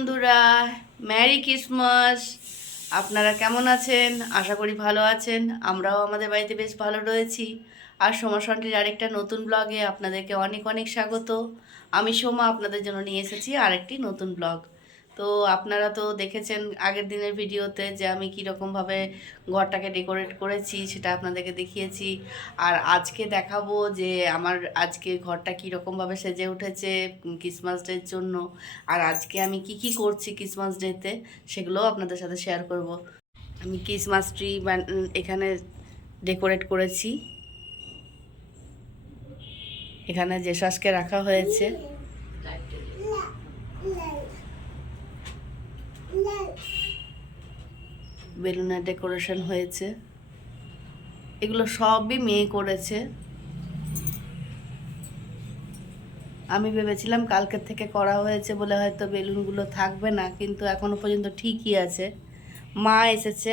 বন্ধুরা, merry Christmas. আপনারা কেমন আছেন? আশা করি ভালো আছেন। আমরাও আমাদের বাড়িতে বেশ ভালো রয়েছি। আর সোমা শান্তির আরেকটা নতুন ব্লগে আপনাদেরকে অনেক অনেক স্বাগত। আমি সোমা আপনাদের জন্য নিয়ে এসেছি আরেকটি নতুন ব্লগ। তো আপনারা তো দেখেছেন আগের দিনের ভিডিওতে যে আমি কীরকমভাবে ঘরটাকে ডেকোরেট করেছি, সেটা আপনাদেরকে দেখিয়েছি। আর আজকে দেখাবো যে আমার আজকে ঘরটা কীরকমভাবে সেজে উঠেছে ক্রিসমাস ডের জন্য। আর আজকে আমি কি কি করছি ক্রিসমাস ডেতে সেগুলোও আপনাদের সাথে শেয়ার করব। আমি ক্রিসমাস ট্রি এখানে ডেকোরেট করেছি। এখানে জেসাসকে রাখা হয়েছে, বেলুনের ডেকোরেশন হয়েছে। এগুলো সবই মেয়ে করেছে। আমি ভেবেছিলাম কালকের থেকে করা হয়েছে বলে হয়তো বেলুনগুলো থাকবে না, কিন্তু এখনও পর্যন্ত ঠিকই আছে। মা এসেছে,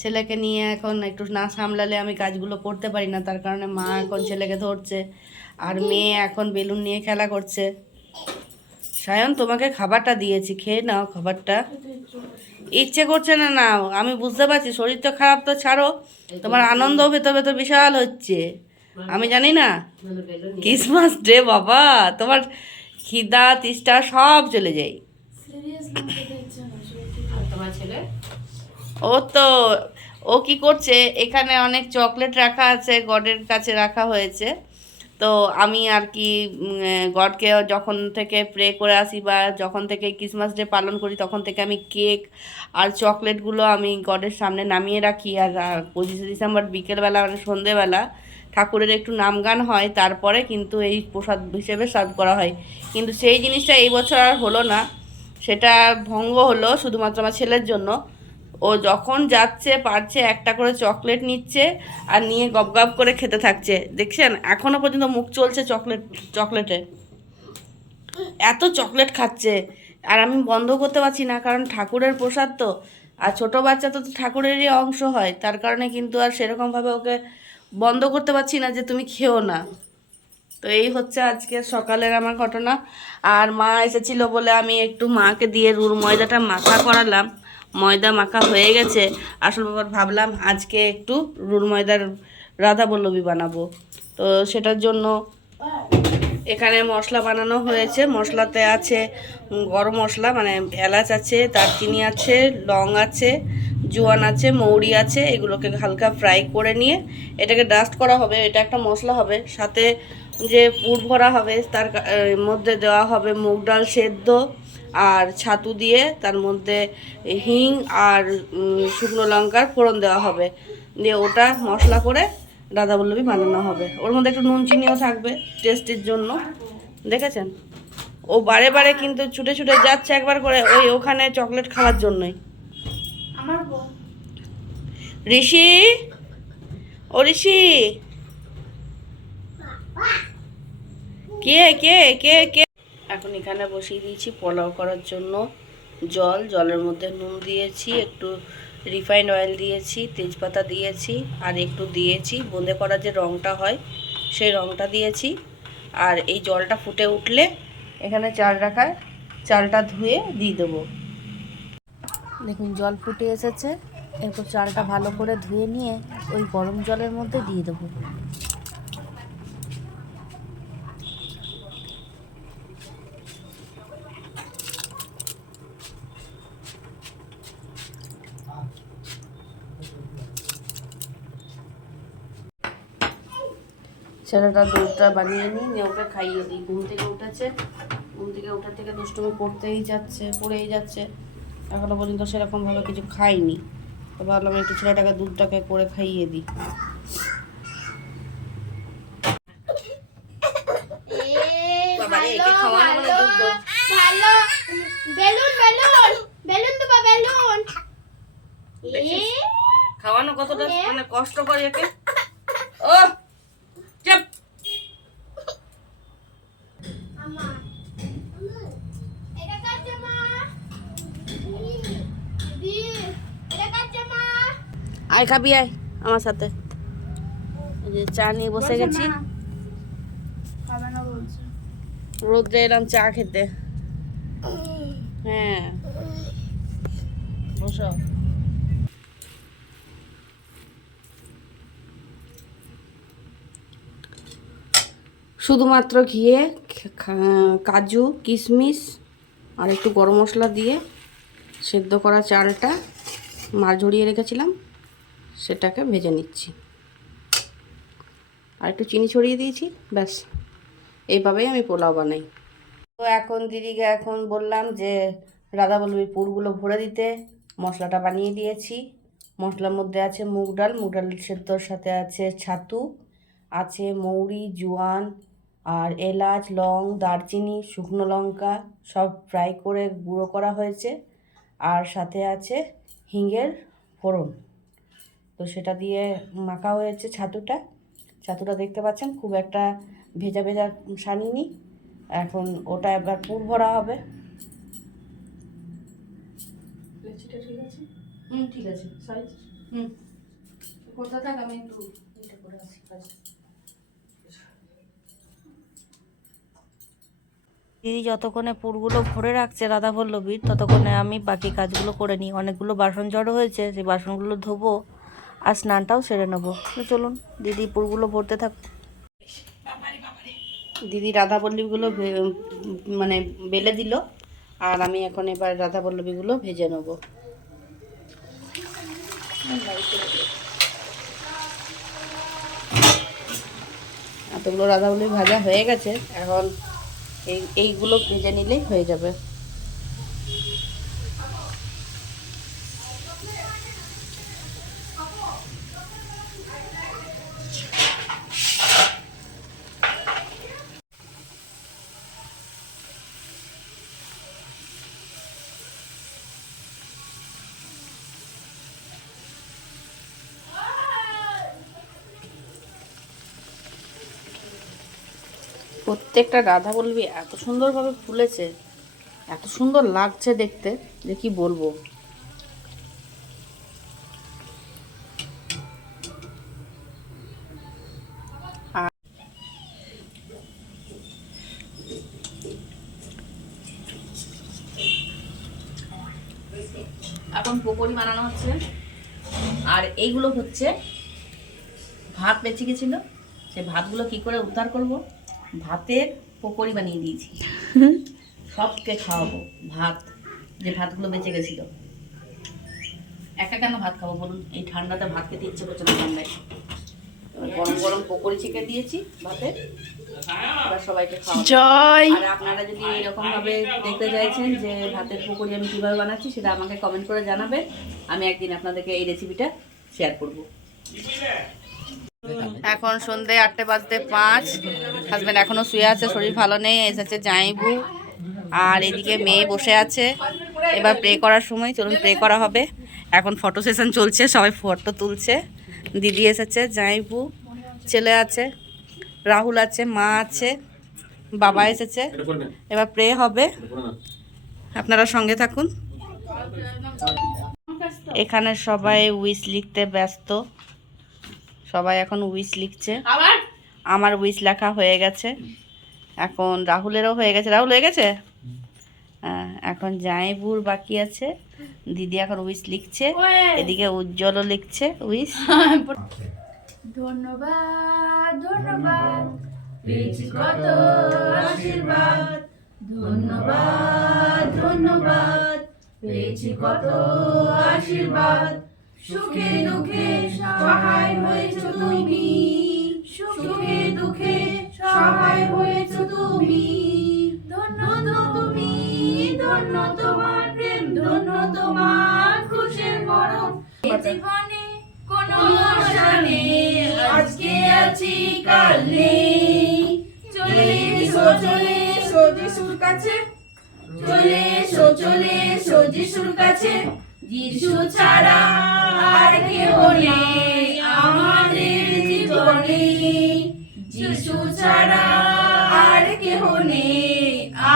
ছেলেকে নিয়ে এখন একটু না সামলালে আমি কাজগুলো করতে পারি না, তার কারণে মা এখন ছেলেকে ধরছে আর মেয়ে এখন বেলুন নিয়ে খেলা করছে। সায়ন, তোমাকে খাবারটা দিয়েছি, খেয়ে নাও খাবারটা। ইচ্ছে করছে না নাও, আমি বুঝতে পারছি, শরীর তো খারাপ, তো ছাড়ো। তোমার আনন্দ ভেতর ভেতর বিশাল হচ্ছে, আমি জানি না। ক্রিসমাস ডে বাবা, তোমার খিদা তিষ্টা সব চলে যায়। ও তো ও কি করছে, এখানে অনেক চকলেট রাখা আছে, গডের কাছে রাখা হয়েছে। তো আমি আর কি গডকে যখন থেকে প্রে করে আসি বা যখন থেকে ক্রিসমাস ডে পালন করি, তখন থেকে আমি কেক আর চকলেটগুলো আমি গডের সামনে নামিয়ে রাখি। আর 25শে ডিসেম্বর বিকেলবেলা মানে সন্ধেবেলা ঠাকুরের একটু নামগান হয়, তারপরে কিন্তু এই প্রসাদ হিসেবে সার্ভ করা হয়। কিন্তু সেই জিনিসটা এই বছর আর হলো না, সেটা ভঙ্গ হলো শুধুমাত্র আমার ছেলের জন্য। ও যখন যাচ্ছে পারছে একটা করে চকলেট নিচ্ছে আর নিয়ে গপ গপ করে খেতে থাকছে। দেখছেন, এখনো পর্যন্ত মুখ চলছে চকলেটে, এত চকলেট খাচ্ছে। আর আমি বন্ধ করতে পারছি না, কারণ ঠাকুরের প্রসাদ তো, আর ছোট বাচ্চা তো ঠাকুরেরই অংশ হয়, তার কারণে কিন্তু আর সেরকমভাবে ওকে বন্ধ করতে পারছি না যে তুমি খেও না। তো এই হচ্ছে আজকে সকালের আমার ঘটনা। আর মা এসেছিল বলে আমি একটু মাকে দিয়ে রুর ময়দাটা মাখা করালাম। ময়দা মাখা হয়ে গেছে। আসল ব্যাপার, ভাবলাম আজকে একটু রুর ময়দার রাধা বল্লভী বানাবো। তো সেটার জন্য এখানে মশলা বানানো হয়েছে। মশলাতে আছে গরম মশলা, মানে এলাচ আছে, দারচিনি আছে, লং আছে, জোয়ান আছে, মৌরি আছে। এগুলোকে হালকা ফ্রাই করে নিয়ে এটাকে ডাস্ট করা হবে। এটা একটা মশলা হবে। সাথে যে পুর ভরা হবে তার মধ্যে দেওয়া হবে মুগ ডাল সেদ্ধ আর ছাতু দিয়ে, তার মধ্যে হিং আর শুকনো লঙ্কার ফোড়ন দেওয়া হবে, দিয়ে ওটা মশলা করে রাধা বল্লভী বানানো হবে। ওর মধ্যে একটু নুন চিনিও থাকবে টেস্টের জন্য। দেখেছেন, ও বারে বারে কিন্তু ছুটে ছুটে যাচ্ছে একবার করে ওই ওখানে চকলেট খাওয়ার জন্যই। ঋষি, ও ঋষি, কে কে কে কে এখন এখানে বসিয়ে দিয়েছি পোলাও করার জন্য জলের মধ্যে নুন দিয়েছি, একটু রিফাইন্ড অয়েল দিয়েছি, তেজপাতা দিয়েছি, আর একটু দিয়েছি বোঁদে করা যে রঙটা হয় সেই রঙটা দিয়েছি। আর এই জলটা ফুটে উঠলে এখানে চাল রাখা, চালটা ধুয়ে দিয়ে দেবো। দেখুন জল ফুটে এসেছে, এরপর চালটা ভালো করে ধুয়ে নিয়ে ওই গরম জলের মধ্যে দিয়ে দেবো। ছেলেটা দুধটা বানিয়ে নিয়ে ওকে খাইয়ে দিই। ঘুম থেকে উঠেছে, ঘুম থেকে ওঠার থেকে দুষ্টুমি পড়েই যাচ্ছে। এখনো পর্যন্ত সেরকমভাবে কিছু খাইনি। তো ভাবলাম একটু ছেলেটাকে দুধটাকে করে খাইয়ে দিই। খাওয়ানো কতটা মানে কষ্ট করে একে। ও চুপ, আয় খাবি, আয় আমার সাথে। এই যে চা নিয়ে বসে গেছি, রোদ্রে এলাম চা খেতে। হ্যাঁ বসো। শুধুমাত্র ঘিয়ে কাজু কিশমিশ আর একটু গরম মশলা দিয়ে সেদ্ধ করা চালটা মাছ ঝরিয়ে রেখেছিলাম সেটাকে ভেজে নিচ্ছি, আর একটু চিনি ছড়িয়ে দিয়েছি, ব্যাস এইভাবেই আমি পোলাও বানাই। তো এখন দিদিকে এখন বললাম যে রাধাবল্লভীর পুরগুলো ভরে দিতে, মশলাটা বানিয়ে দিয়েছি। মশলার মধ্যে আছে মুগ ডাল সেদ্ধর সাথে আছে ছাতু, আছে মৌরি জোয়ান আর এলাচ লং দারচিনি শুকনো লঙ্কা সব ফ্রাই করে গুঁড়ো করা হয়েছে, আর সাথে আছে হিঙের ফোড়ন। তো সেটা দিয়ে মাখা হয়েছে ছাতুটা দেখতে পাচ্ছেন খুব একটা ভেজা ভেজা সানিনি। এখন ওটা এবার পুর ভরা হবে। ঠিক আছে, ঠিক আছে সাইজ কোথা থাক আমি একটু এটা করে আসি কাজ। দিদি যতক্ষণে পুরগুলো ভরে রাখছে রাধাবল্লভীর, ততক্ষণে আমি বাকি কাজগুলো করে নিই। অনেকগুলো বাসন জড়ো হয়েছে, সেই বাসনগুলো ধোবো আর স্নানটাও সেরে নেবো। তো চলুন দিদি পুরগুলো ভরতে থাক। দিদি রাধাবল্লভীগুলো মানে বেলে দিল, আর আমি এখন এবার রাধাবল্লভীগুলো ভেজে নেব। এতগুলো রাধাবল্লভী ভাজা হয়ে গেছে, এখন এইগুলো ভেজে নিলেই হয়ে যাবে। প্রত্যেকটা রাধাবল্লভী এত সুন্দরভাবে ফুলেছে, এত সুন্দর লাগছে দেখতে যে কি বলবো। এখন পকোড়ি বানানো হচ্ছে, আর এইগুলো হচ্ছে ভাত বেঁচে গেছিলো, সেই ভাতগুলো কি করে উদ্ধার করব, ভাতের পকোড়ি বানিয়ে দিয়েছি। সবকে খাওয়াবো ভাত, যে ভাতগুলো বেঁচে গেছিলো। একা কেন ভাত খাবো বলুন, এই ঠান্ডাতে ভাত খেতে ইচ্ছে করছে না। ঠান্ডায় গরম গরম পকোড়ি ছেঁকে দিয়েছি ভাতে, এবার সবাইকে খাওয়াবো। আর আপনারা যদি এরকম ভাবে দেখতে চাইছেন যে ভাতের পকোড়ি আমি কিভাবে বানাচ্ছি, সেটা আমাকে কমেন্ট করে জানাবেন। আমি একদিন আপনাদেরকে এই রেসিপিটা শেয়ার করব। এখন সন্ধে 8:05। হাজব্যান্ড এখনো শুয়ে আছে, শরীর ভালো নেই। এসেছে জামাইবু, আর এদিকে মেয়ে বসে আছে। এবার প্রে করার সময়, চলুন প্রে করা হবে। এখন ফটো সেশন চলছে, সবাই ফটো তুলছে। দিদি এসেছে, জামাইবু, ছেলে আছে, রাহুল আছে, মা আছে, বাবা এসেছে। এবার প্রে হবে, আপনারা সঙ্গে থাকুন। এখানে সবাই উইশ লিখতে ব্যস্ত, সবাই এখন উইশ লিখছে। আমার উইশ লেখা হয়ে গেছে, এখন রাহুলেরও হয়ে গেছে। রাহুল হয়ে গেছে, হ্যাঁ। এখন জামাইবুর বাকি আছে, দিদি এখন উইশ লিখছে, এদিকে উজ্জ্বলও লিখছে উইশ। ধন্যবাদ ধন্যবাদ পেয়েছি কত আশীর্বাদ, ধন্যবাদ ধন্যবাদ পেয়েছি কত আশীর্বাদ, সুখে দুঃখে সহায় হয়েছো তুমি, সুখে দুঃখে সহায় হয়েছো তুমি, ধন্য তুমি, ধন্য তোমার প্রেম, ধন্য তোমার খুশির মরণ। জীবনে কোনো আশা নেই, আজকে আছি কাল নেই, চলে এসো যিশুর কাছে, চলে এসো যিশুর কাছে, যিশু ছাড়া আর কেউ নেই আমাদের জীবনে, যিশু ছাড়া আর কেউ নেই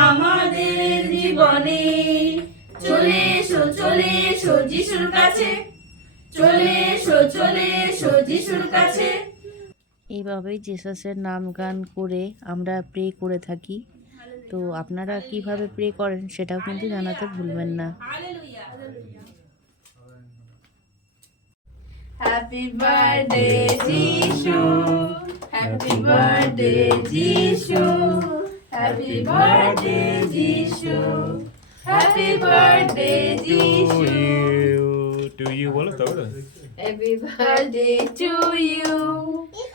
আমাদের জীবনে, চলে এসো যিশুর কাছে, চলে এসো যিশুর কাছে। এইভাবেই জেসাসের নাম গান করে আমরা প্রে করে থাকি। তো তো আপনারা কিভাবে প্রে করেন সেটাও কিন্তু জানাতে ভুলবেন না। Happy birthday Jishu, happy birthday Jishu, happy birthday Jishu, happy birthday Jishu, to you বলো তবে happy birthday to you,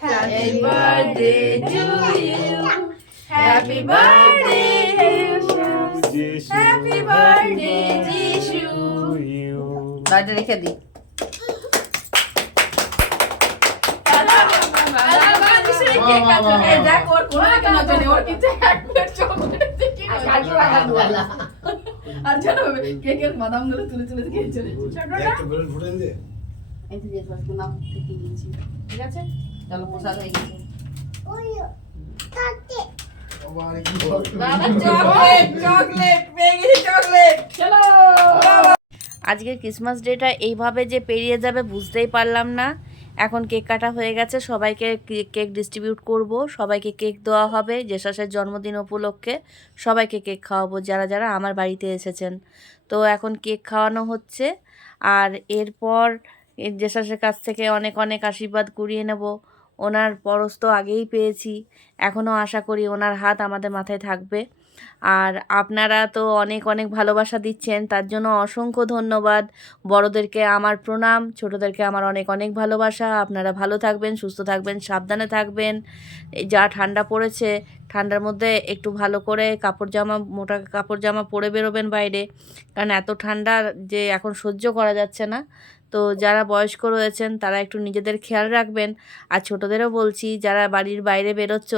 happy birthday to you, happy birthday Jishu, happy birthday Jishu. বাড়িতে রেখে দিই। আর জানো কেকের বাদামগুলো তুলে তুলে খেয়ে চলেছে। ঠিক আছে, চলো প্রসাদ হয়ে গেছে। আজকের ক্রিসমাস ডেটা এইভাবে যে পেরিয়ে যাবে বুঝতেই পারলাম না। এখন কেক কাটা হয়ে গেছে, সবাইকে কেক ডিস্ট্রিবিউট করব, সবাইকে কেক দেওয়া হবে। জেসাসের জন্মদিন উপলক্ষে সবাইকে কেক খাওয়াবো যারা যারা আমার বাড়িতে এসেছেন। তো এখন কেক খাওয়ানো হচ্ছে, আর এরপর জেসাসের কাছ থেকে অনেক অনেক আশীর্বাদ কুড়িয়ে নেব। ওনার পরশ তো আগেই পেয়েছি, এখনও আশা করি ওনার হাত আমাদের মাথায় থাকবে। আর আপনারা তো অনেক অনেক ভালোবাসা দিচ্ছেন, তার জন্য অসংখ্য ধন্যবাদ। বড়োদেরকে আমার প্রণাম, ছোটোদেরকে আমার অনেক অনেক ভালোবাসা। আপনারা ভালো থাকবেন, সুস্থ থাকবেন, সাবধানে থাকবেন। এই যা ঠান্ডা পড়েছে, ঠান্ডার মধ্যে একটু ভালো করে কাপড় জামা, মোটা কাপড় জামা পরে বেরোবেন বাইরে, কারণ এত ঠান্ডা যে এখন সহ্য করা যাচ্ছে না। তো যারা বয়স্ক রয়েছেন তারা একটু নিজেদের খেয়াল রাখবেন। আর ছোটোদেরও বলছি, যারা বাড়ির বাইরে বেরোচ্ছ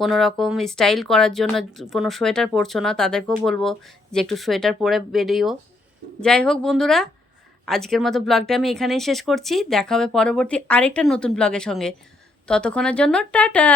কোনো রকম স্টাইল করার জন্য কোনো সোয়েটার পরছো না, তাদেরকেও বলবো যে একটু সোয়েটার পরে বেরিও। যাই হোক বন্ধুরা, আজকের মতো ব্লগটা আমি এখানেই শেষ করছি। দেখা হবে পরবর্তী আরেকটা নতুন ব্লগের সঙ্গে। ততক্ষণের জন্য টাটা।